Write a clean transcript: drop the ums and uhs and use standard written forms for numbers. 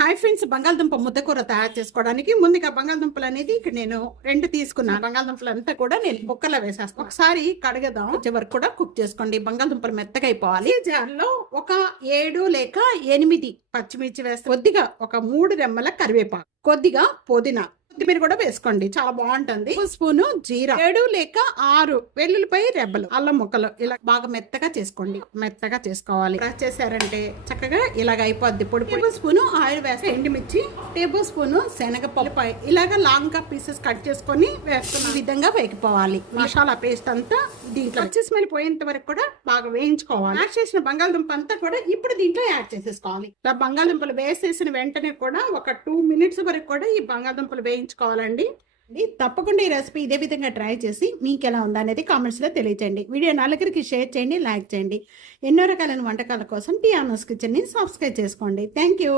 Hi friends, బంగాళదుంప ముద్దకూర తయారు చేసుకోవడానికి ముందుగా బంగాళదుంపలు అనేది ఇక్కడ నేను 2 తీసుకున్నాను. బంగాళదుంపలు అంతా కూడా నేను కుక్కర్లో వేసేస్తాను. ఒకసారి కడగదాం, వచ్చే వరకు కూడా కుక్ చేసుకోండి. బంగాళదుంపలు మెత్తగా అయిపోవాలి. ఈ జార్లో ఒక 7 లేక 8 పచ్చిమిర్చి వేస్తే, కొద్దిగా ఒక 3 రెమ్మల కరివేపాకు, కొద్దిగా పుదీనా, కొత్తిమీర కూడా వేసుకోండి, చాలా బాగుంటుంది. 1 స్పూను జీరా, 7 లేక 6 వెల్లుల్లిపాయ రెబ్బలు, అల్లం ముక్కలు ఇలా బాగా మెత్తగా చేసుకోండి. మెత్తగా చేసుకోవాలి. ప్రెస్ చేశారంటే చక్కగా ఇలాగ అయిపోద్ది. పొడి 1 స్పూను ఆయిల్ వేస్తే, ఎండుమిర్చి, 1 స్పూను శనగపప్పు ఇలాగ లాంగ్ గా పీసెస్ కట్ చేసుకొని వేస్తున్న విధంగా వేగిపోవాలి. మసాలా పేస్ట్ అంతా దీంట్లో పచ్చి స్మెల్ పోయేంత వరకు కూడా బాగా వేయించుకోవాలి. యాడ్ చేసిన బంగాళదుంప అంతా కూడా ఇప్పుడు దీంట్లో యాడ్ చేసేసుకోవాలి. ఇలా బంగాళదుంపలు వేసేసిన వెంటనే కూడా ఒక 2 మినిట్స్ వరకు కూడా ఈ బంగాళదుంపలు వేయించుకోవాలండి. తప్పకుండా ఈ రెసిపీ ఇదే విధంగా ట్రై చేసి మీకు ఎలా ఉందా అనేది కామెంట్స్లో తెలియచేయండి. వీడియో నలుగురికి షేర్ చేయండి, లైక్ చేయండి. ఎన్నో రకాలైన వంటకాల కోసం టీ ఆనర్స్ కిచెన్ని సబ్స్క్రైబ్ చేసుకోండి. Thank you.